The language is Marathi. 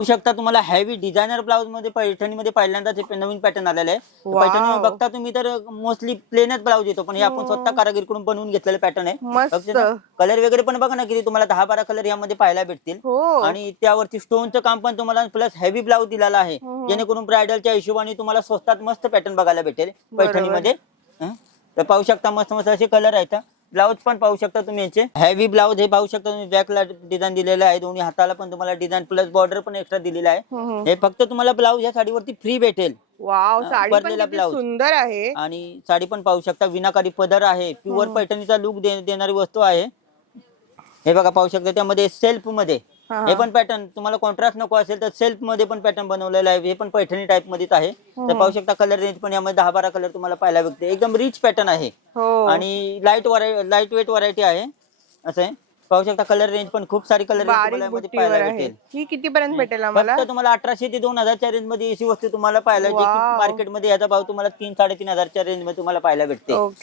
बघू शकता तुम्हाला हेवी डिझायनर ब्लाउज मध्ये पैठणीमध्ये पहिल्यांदाच हे नवीन पॅटर्न आलेलं आहे. पैठणी बघता तुम्ही तर मोस्टली प्लेनच ब्लाउज येतो, पण हे आपण स्वतः कारागीरकडून बनवून घेतलेलं पॅटर्न आहे. मस्त. कलर वगैरे पण बघा ना, किती तुम्हाला 10-12 कलर यामध्ये पाहायला भेटतील. हो. आणि त्यावरती स्टोनचं काम पण तुम्हाला प्लस हेवी ब्लाउज दिलेला आहे, जेणेकरून ब्रायडलच्या हिशोबाने तुम्हाला स्वस्तात मस्त पॅटर्न बघायला भेटेल पैठणीमध्ये. तर पाहू शकता मस्त मस्त असे कलर आहेत. ब्लाउज पण पाहू शकता तुम्ही याचे हेवी ब्लाउज हे पाहू शकता तुम्ही. बॅकला डिझाईन दिलेलं आहे, दोन्ही हाताला पण तुम्हाला डिझाईन प्लस बॉर्डर पण एक्स्ट्रा दिलेला आहे. हे फक्त तुम्हाला ब्लाउज या साडीवरती फ्री भेटेल. वाव, साडी पण भरलेला किती ब्लाउज सुंदर आहे. आणि साडी पण पाहू शकता विनाकारी पदर आहे, प्युअर पैठणीचा लुक देणारी वस्तू आहे. हे बघा पाहू शकता त्यामध्ये सेल्फ मध्ये हे पण पॅटर्न तुम्हाला कॉन्ट्रास्ट नको असेल तर सेल्फ मध्ये पण पॅटर्न बनवलेला आहे. हे पण पैठणी टाइप मध्येच आहे. तर पाहू शकता कलर रेंज पण यामध्ये 10-12 कलर तुम्हाला पाहायला भेटते. एकदम रिच पॅटर्न आहे हो. आणि लाईट वेट व्हरायटी आहे. असं आहे पाहू शकता. कलर रेंज पण खूप सारी कलर रेंज तुम्हाला यामध्ये पाहायला भेटेल. ही किती पर्यंत भेटेल आम्हाला? फक्त तुम्हाला 1800 ते 2000च्या रेंज मध्ये अशी वस्तू तुम्हाला पाहायला, जे की मार्केटमध्ये याचा भाव तुम्हाला 3-3,500 रेंज मध्ये तुम्हाला पाहायला भेटते. ओके.